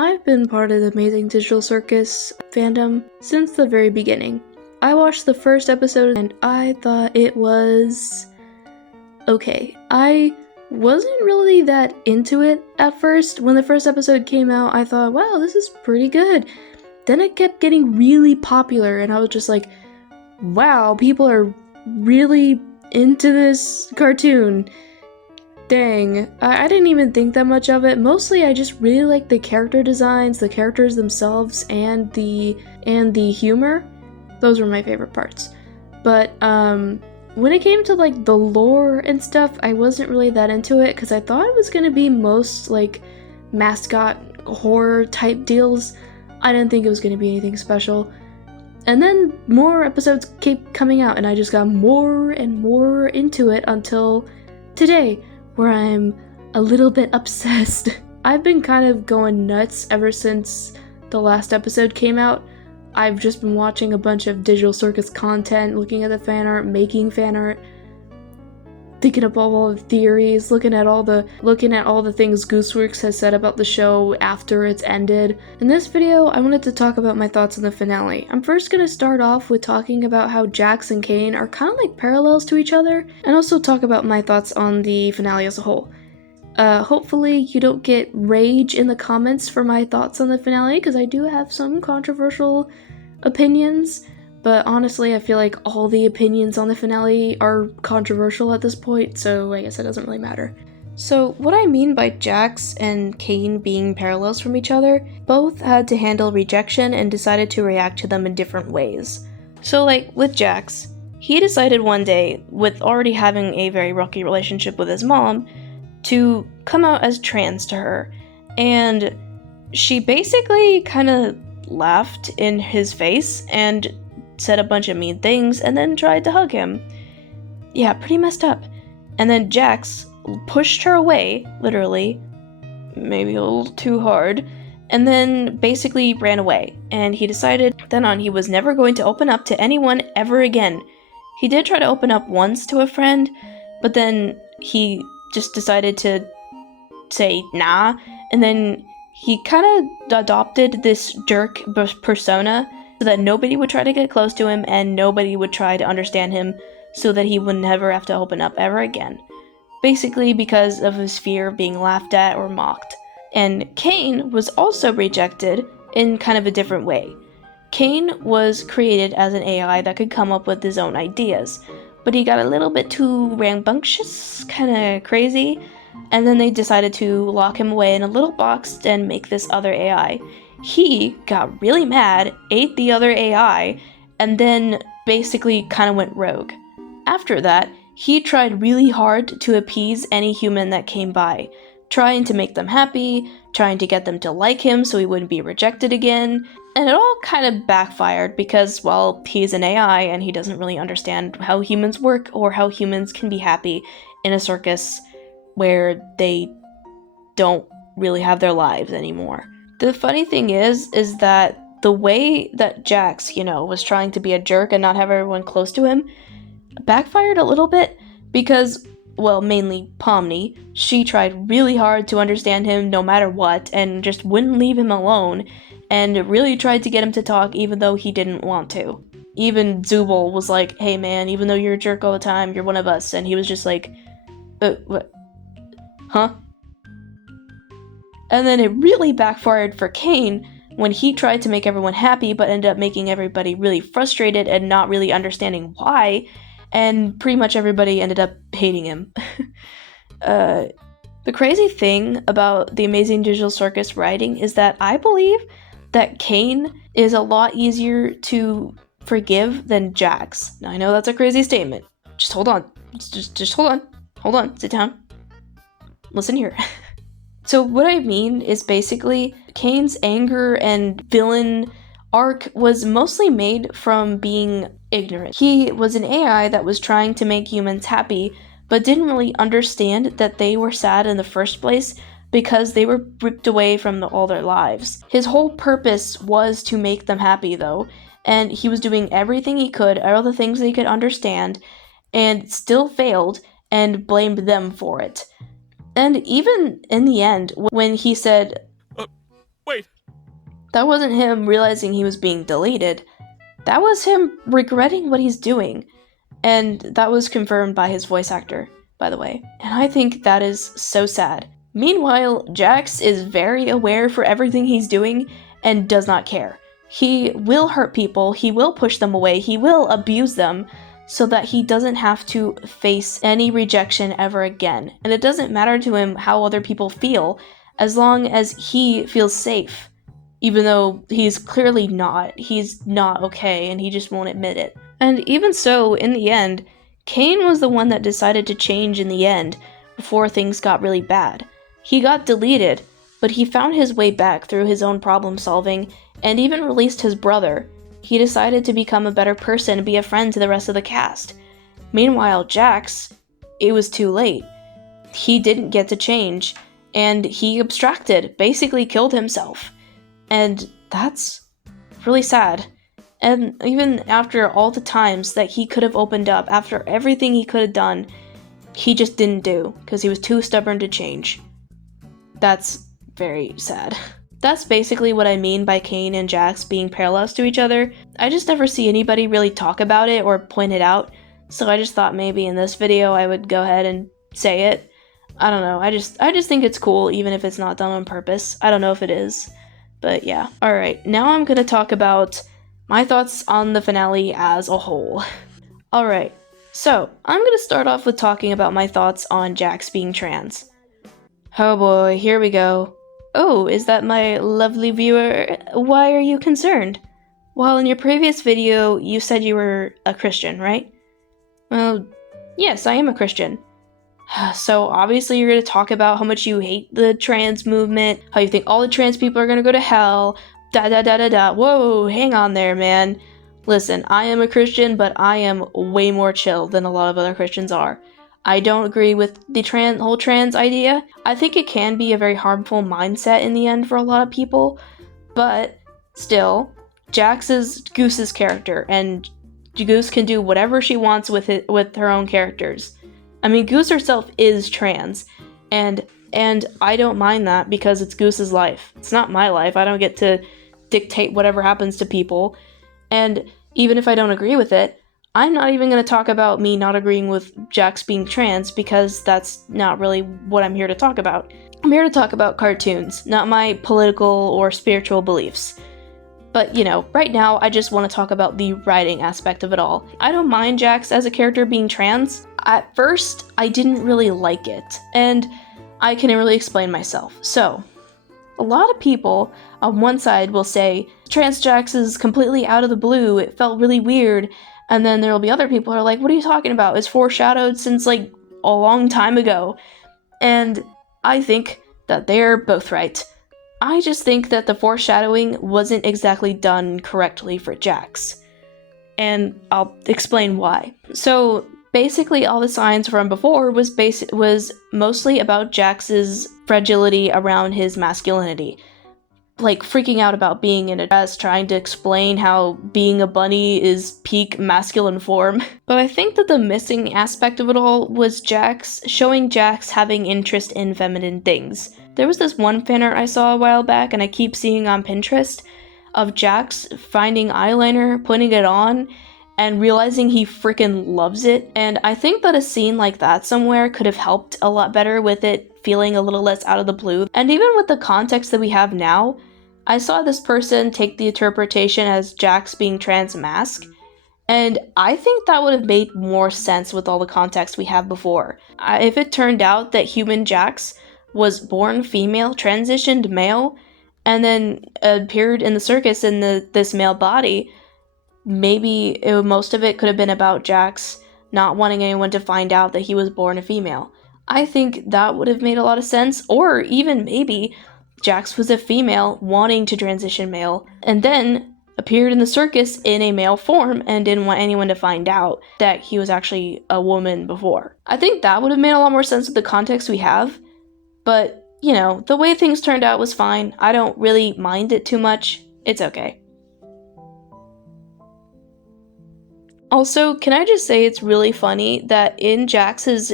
I've been part of the Amazing Digital Circus fandom since the very beginning. I watched the first episode and I thought it was okay. I wasn't really that into it at first. When the first episode came out, I thought, wow, this is pretty good. Then it kept getting really popular and I was just like, wow, people are really into this cartoon. Dang, I didn't even think that much of it. Mostly I just really like the character designs, the characters themselves, and the humor. Those were my favorite parts. But when it came to like the lore and stuff, I wasn't really that into it because I thought it was gonna be most like mascot horror type deals. I didn't think it was gonna be anything special. And then more episodes kept coming out and I just got more and more into it until today, where I'm a little bit obsessed. I've been kind of going nuts ever since the last episode came out. I've just been watching a bunch of Digital Circus content, looking at the fan art, making fan art, thinking up all the theories, looking at all the things Gooseworks has said about the show after it's ended. In this video, I wanted to talk about my thoughts on the finale. I'm first gonna start off with talking about how Jax and Caine are kind of like parallels to each other, and also talk about my thoughts on the finale as a whole. Hopefully you don't get rage in the comments for my thoughts on the finale, because I do have some controversial opinions. But honestly, I feel like all the opinions on the finale are controversial at this point, so I guess it doesn't really matter. So what I mean by Jax and Caine being parallels from each other, both had to handle rejection and decided to react to them in different ways. So like with Jax, he decided one day, with already having a very rocky relationship with his mom, to come out as trans to her. And she basically kind of laughed in his face and said a bunch of mean things, and then tried to hug him. Yeah, pretty messed up. And then Jax pushed her away, literally, maybe a little too hard, and then basically ran away. And he decided then on he was never going to open up to anyone ever again. He did try to open up once to a friend, but then he just decided to say nah, and then he kind of adopted this jerk persona so that nobody would try to get close to him and nobody would try to understand him, so that he would never have to open up ever again. Basically because of his fear of being laughed at or mocked. And Caine was also rejected in kind of a different way. Caine was created as an AI that could come up with his own ideas, but he got a little bit too rambunctious, kind of crazy, and then they decided to lock him away in a little box and make this other AI. He got really mad, ate the other AI, and then basically kind of went rogue. After that, he tried really hard to appease any human that came by, trying to make them happy, trying to get them to like him so he wouldn't be rejected again, and it all kind of backfired because, well, he's an AI and he doesn't really understand how humans work or how humans can be happy in a circus where they don't really have their lives anymore. The funny thing is that the way that Jax, was trying to be a jerk and not have everyone close to him, backfired a little bit because, well, mainly Pomni, she tried really hard to understand him no matter what and just wouldn't leave him alone, and really tried to get him to talk even though he didn't want to. Even Zubul was like, hey man, even though you're a jerk all the time, you're one of us, and he was just like, what? Huh? And then it really backfired for Caine when he tried to make everyone happy but ended up making everybody really frustrated and not really understanding why, and pretty much everybody ended up hating him. The crazy thing about the Amazing Digital Circus writing is that I believe that Caine is a lot easier to forgive than Jax. Now I know that's a crazy statement. Just hold on. Just hold on. Hold on. Sit down. Listen here. So what I mean is basically Caine's anger and villain arc was mostly made from being ignorant. He was an AI that was trying to make humans happy, but didn't really understand that they were sad in the first place because they were ripped away from all their lives. His whole purpose was to make them happy though, and he was doing everything he could, all the things they could understand, and still failed and blamed them for it. And even in the end, when he said, Wait. That wasn't him realizing he was being deleted. That was him regretting what he's doing. And that was confirmed by his voice actor, by the way. And I think that is so sad. Meanwhile, Jax is very aware for everything he's doing and does not care. He will hurt people, he will push them away, he will abuse them so that he doesn't have to face any rejection ever again. And it doesn't matter to him how other people feel as long as he feels safe. Even though he's clearly not. He's not okay and he just won't admit it. And even so, in the end, Caine was the one that decided to change in the end before things got really bad. He got deleted, but he found his way back through his own problem solving and even released his brother. He decided to become a better person and be a friend to the rest of the cast. Meanwhile, Jax, it was too late. He didn't get to change, and he abstracted, basically killed himself. And that's really sad. And even after all the times that he could have opened up, after everything he could have done, he just didn't do, because he was too stubborn to change. That's very sad. That's basically what I mean by Caine and Jax being parallels to each other. I just never see anybody really talk about it or point it out, so I just thought maybe in this video I would go ahead and say it. I don't know, I just think it's cool even if it's not done on purpose. I don't know if it is, but yeah. Alright, now I'm gonna talk about my thoughts on the finale as a whole. Alright, so I'm gonna start off with talking about my thoughts on Jax being trans. Oh boy, here we go. Oh, is that my lovely viewer? Why are you concerned? Well, in your previous video, you said you were a Christian, right? Well, yes, I am a Christian. So obviously you're going to talk about how much you hate the trans movement, how you think all the trans people are going to go to hell, da-da-da-da-da. Whoa, hang on there, man. Listen, I am a Christian, but I am way more chill than a lot of other Christians are. I don't agree with the whole trans idea. I think it can be a very harmful mindset in the end for a lot of people, but still, Jax is Goose's character, and Goose can do whatever she wants with her own characters. I mean, Goose herself is trans, and I don't mind that because it's Goose's life. It's not my life. I don't get to dictate whatever happens to people, and even if I don't agree with it, I'm not even going to talk about me not agreeing with Jax being trans because that's not really what I'm here to talk about. I'm here to talk about cartoons, not my political or spiritual beliefs. But, you know, right now I just want to talk about the writing aspect of it all. I don't mind Jax as a character being trans. At first, I didn't really like it, and I can really explain myself. So, a lot of people on one side will say, trans Jax is completely out of the blue, it felt really weird. And then there will be other people who are like, what are you talking about? It's foreshadowed since like a long time ago. And I think that they're both right. I just think that the foreshadowing wasn't exactly done correctly for Jax. And I'll explain why. So basically all the signs from before was mostly about Jax's fragility around his masculinity. Like freaking out about being in a dress, trying to explain how being a bunny is peak masculine form. But I think that the missing aspect of it all was showing Jax having interest in feminine things. There was this one fan art I saw a while back, and I keep seeing on Pinterest, of Jax finding eyeliner, putting it on, and realizing he freaking loves it. And I think that a scene like that somewhere could have helped a lot better with it feeling a little less out of the blue. And even with the context that we have now, I saw this person take the interpretation as Jax being trans mask, and I think that would have made more sense with all the context we have before. If it turned out that human Jax was born female, transitioned male, and then appeared in the circus in this male body, maybe most of it could have been about Jax not wanting anyone to find out that he was born a female. I think that would have made a lot of sense, or even maybe Jax was a female wanting to transition male, and then appeared in the circus in a male form and didn't want anyone to find out that he was actually a woman before. I think that would have made a lot more sense with the context we have, but, you know, the way things turned out was fine. I don't really mind it too much. It's okay. Also, can I just say it's really funny that in Jax's,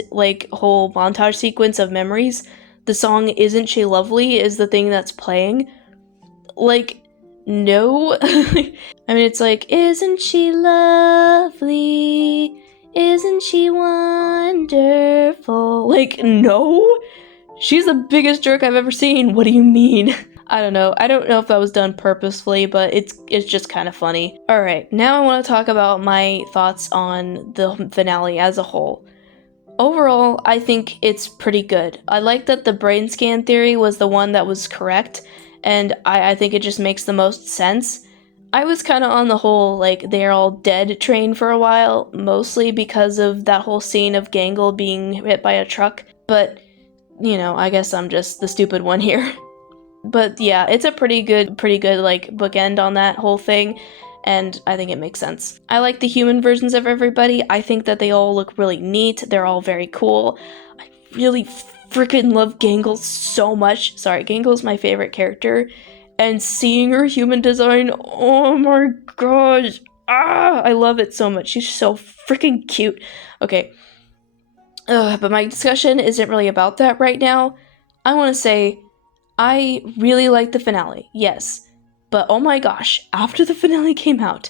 whole montage sequence of memories, the song Isn't She Lovely is the thing that's playing. Like, no. I mean, it's like, isn't she lovely? Isn't she wonderful? Like, no. She's the biggest jerk I've ever seen. What do you mean? I don't know. I don't know if that was done purposefully, but it's just kind of funny. Alright, now I want to talk about my thoughts on the finale as a whole. Overall, I think it's pretty good. I like that the brain scan theory was the one that was correct, and I think it just makes the most sense. I was kind of on the whole, like, they're all dead train for a while, mostly because of that whole scene of Gangle being hit by a truck, but, you know, I guess I'm just the stupid one here. But yeah, it's a pretty good, like, bookend on that whole thing, and I think it makes sense. I like the human versions of everybody. I think that they all look really neat. They're all very cool. I really freaking love Gangle so much. Sorry, Gangle's my favorite character, and seeing her human design, oh my gosh, I love it so much. She's so freaking cute. Okay, but my discussion isn't really about that right now. I want to say, I really liked the finale, yes. But oh my gosh, after the finale came out,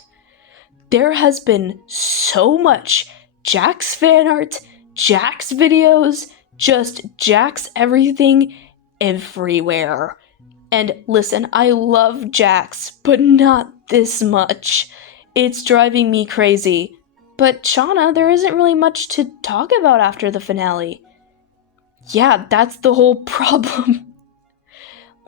there has been so much Jax fan art, Jax videos, just Jax everything everywhere. And listen, I love Jax, but not this much. It's driving me crazy. But Shauna, there isn't really much to talk about after the finale. Yeah, that's the whole problem.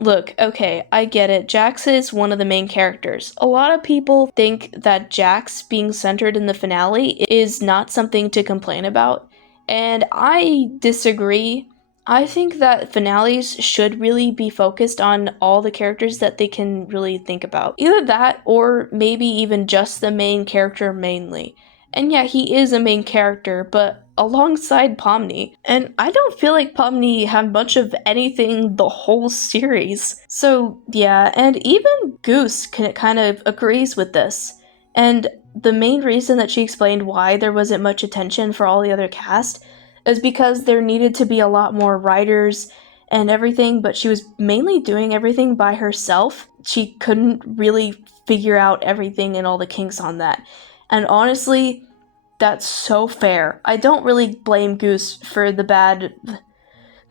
Look, okay, I get it. Jax is one of the main characters. A lot of people think that Jax being centered in the finale is not something to complain about, and I disagree. I think that finales should really be focused on all the characters that they can really think about. Either that, or maybe even just the main character mainly. And yeah, he is a main character, but alongside Pomni. And I don't feel like Pomni had much of anything the whole series. So yeah, and even Goose kind of agrees with this. And the main reason that she explained why there wasn't much attention for all the other cast is because there needed to be a lot more writers and everything, but she was mainly doing everything by herself. She couldn't really figure out everything and all the kinks on that. And honestly, that's so fair. I don't really blame Goose for the bad,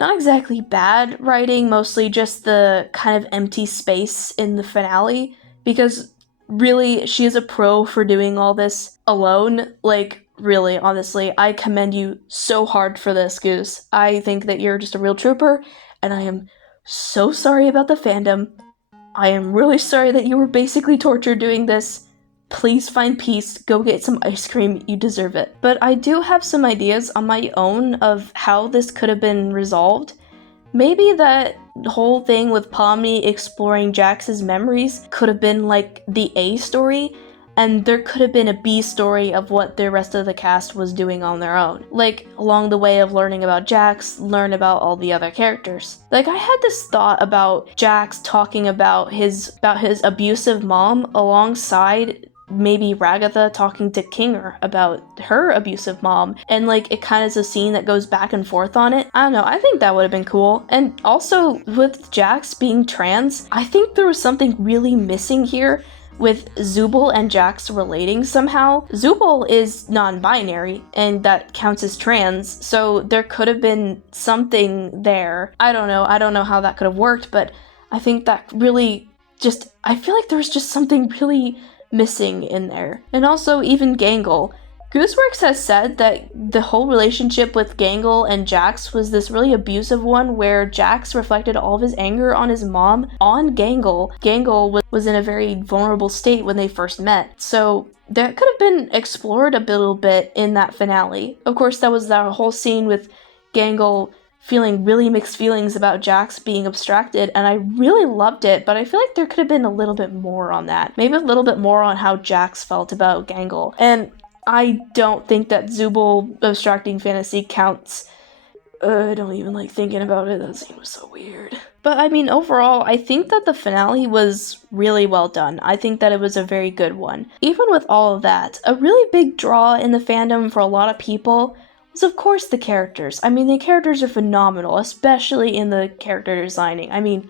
not exactly bad writing, mostly just the kind of empty space in the finale, because really, she is a pro for doing all this alone. Like, really, honestly, I commend you so hard for this, Goose. I think that you're just a real trooper, and I am so sorry about the fandom. I am really sorry that you were basically tortured doing this. Please find peace, go get some ice cream, you deserve it. But I do have some ideas on my own of how this could have been resolved. Maybe that whole thing with Pomni exploring Jax's memories could have been like the A story, and there could have been a B story of what the rest of the cast was doing on their own. Like, along the way of learning about Jax, learn about all the other characters. Like, I had this thought about Jax talking about his abusive mom alongside maybe Ragatha talking to Kinger about her abusive mom, and like it kind of is a scene that goes back and forth on it. I don't know, I think that would have been cool. And also with Jax being trans, I think there was something really missing here with Zubul and Jax relating somehow. Zubul is non-binary, and that counts as trans, so there could have been something there. I don't know how that could have worked, but I think that really just, I feel like there was just something really missing in there. And also even Gangle. Gooseworks has said that the whole relationship with Gangle and Jax was this really abusive one where Jax reflected all of his anger on his mom on Gangle. Gangle was in a very vulnerable state when they first met. So that could have been explored a little bit in that finale. Of course, that was that whole scene with Gangle feeling really mixed feelings about Jax being abstracted, and I really loved it, but I feel like there could have been a little bit more on that. Maybe a little bit more on how Jax felt about Gangle. And I don't think that Zubul abstracting fantasy counts. I don't even like thinking about it. That scene was so weird. But I mean, overall, I think that the finale was really well done. I think that it was a very good one. Even with all of that, a really big draw in the fandom for a lot of people was, of course, the characters. I mean, the characters are phenomenal, especially in the character designing. I mean,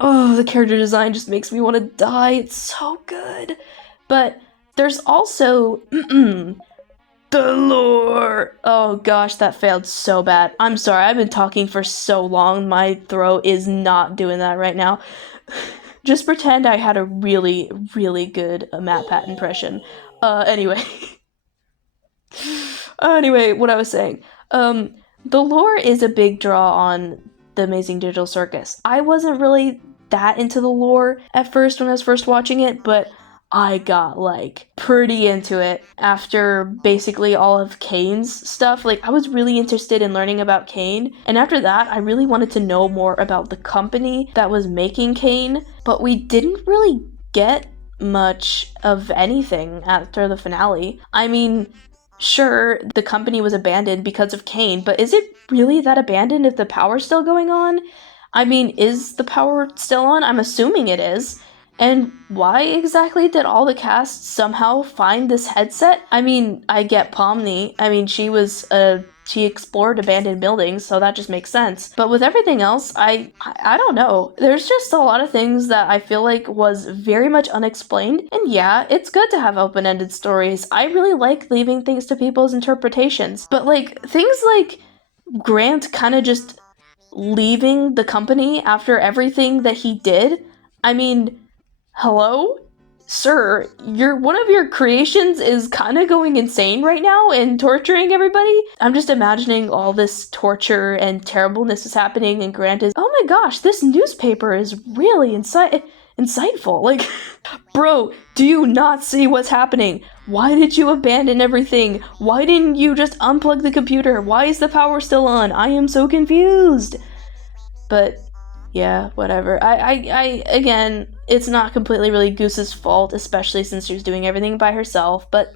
Oh, the character design just makes me want to die. It's so good. But there's also the lore. Oh gosh, that failed so bad. I'm sorry, I've been talking for so long. My throat is not doing that right now. Just pretend I had a really, really good Matt Pat impression. Anyway. Anyway, what I was saying. The lore is a big draw on the Amazing Digital Circus. I wasn't really that into the lore at first when I was first watching it, but I got like pretty into it after basically all of Caine's stuff. Like I was really interested in learning about Caine, and after that I really wanted to know more about the company that was making Caine, but we didn't really get much of anything after the finale. I mean, sure, the company was abandoned because of Caine, but is it really that abandoned if the power's still going on? I mean, is the power still on? I'm assuming it is. And why exactly did all the cast somehow find this headset? I mean, I get Pomni. I mean, she explored abandoned buildings, so that just makes sense. But with everything else, I don't know. There's just a lot of things that I feel like was very much unexplained. And yeah, it's good to have open-ended stories. I really like leaving things to people's interpretations. But like, things like Grant kind of just leaving the company after everything that he did, I mean, hello? Sir, one of your creations is kind of going insane right now and torturing everybody. I'm just imagining all this torture and terribleness is happening, and Grant is, oh my gosh, this newspaper is really insightful. Like, bro, do you not see what's happening? Why did you abandon everything? Why didn't you just unplug the computer? Why is the power still on? I am so confused. But yeah, whatever. I again, it's not completely really Goose's fault, especially since she was doing everything by herself, but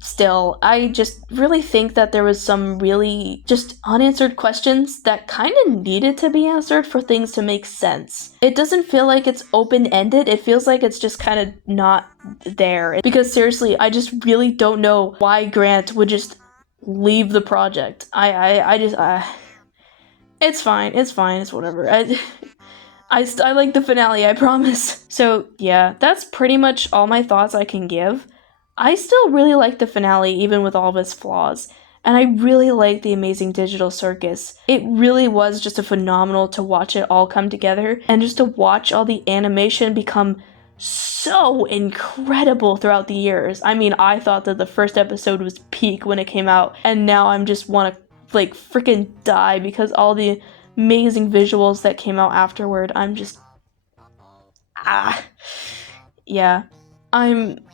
still, I just really think that there was some really just unanswered questions that kind of needed to be answered for things to make sense. It doesn't feel like it's open-ended, it feels like it's just kind of not there. Because seriously, I just really don't know why Grant would just leave the project. It's fine, it's whatever. I like the finale, I promise. So yeah, that's pretty much all my thoughts I can give. I still really like the finale, even with all of its flaws. And I really like the Amazing Digital Circus. It really was just a phenomenal to watch it all come together, and just to watch all the animation become so incredible throughout the years. I mean, I thought that the first episode was peak when it came out, and now I'm just want to like freaking die because all the amazing visuals that came out afterward. I'm just yeah.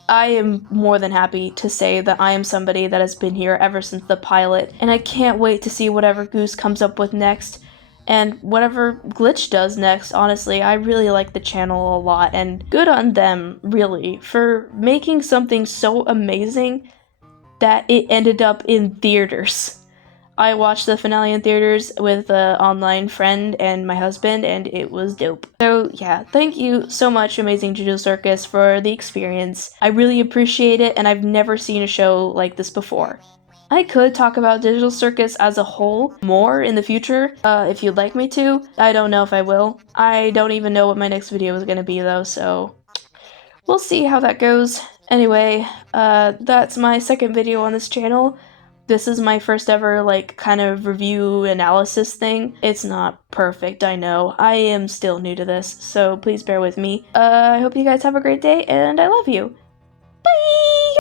I am more than happy to say that I am somebody that has been here ever since the pilot, and I can't wait to see whatever Goose comes up with next, and whatever Glitch does next. Honestly, I really like the channel a lot, and good on them, really, for making something so amazing that it ended up in theaters. I watched the finale in theaters with an online friend and my husband, and it was dope. So yeah, thank you so much, Amazing Digital Circus, for the experience. I really appreciate it, and I've never seen a show like this before. I could talk about Digital Circus as a whole more in the future, if you'd like me to. I don't know if I will. I don't even know what my next video is going to be though, so we'll see how that goes. Anyway, that's my second video on this channel. This is my first ever, like, kind of review analysis thing. It's not perfect, I know. I am still new to this, so please bear with me. I hope you guys have a great day, and I love you. Bye!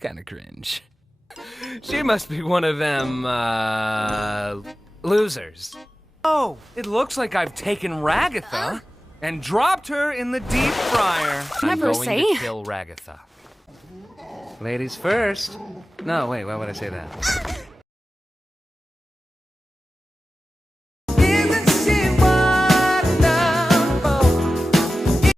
Kinda cringe. She must be one of them, losers. Oh, it looks like I've taken Ragatha and dropped her in the deep fryer. Never I'm going say. to kill Ragatha. Ladies first. No, wait, why would I say that?